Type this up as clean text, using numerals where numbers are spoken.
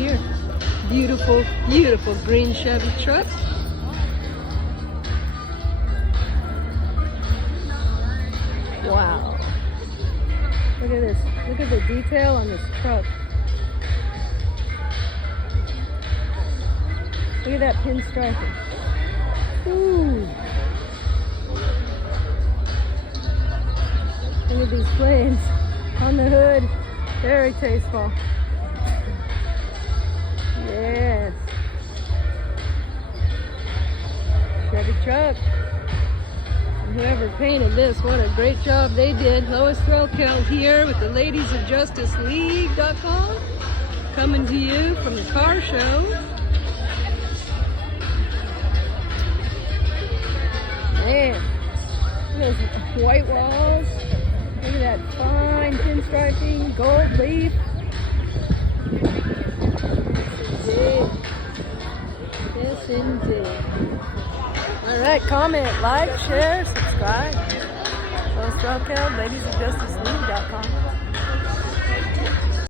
here. Beautiful, beautiful green Chevy truck. Wow. Look at this. Look at the detail on this truck. Look at that pinstriping. Ooh. Look at these flames on the hood. Very tasteful. Yes. Chevy truck. And whoever painted this, what a great job they did. Lois Threlkeld here with the ladiesofjusticeleague.com, coming to you from the car show. Man, look at those white walls. Look at that fine pinstriping, gold leaf. Yes, indeed. All right, comment, like, share, subscribe. Lois Threlkeld, ladiesofjusticeleague.com.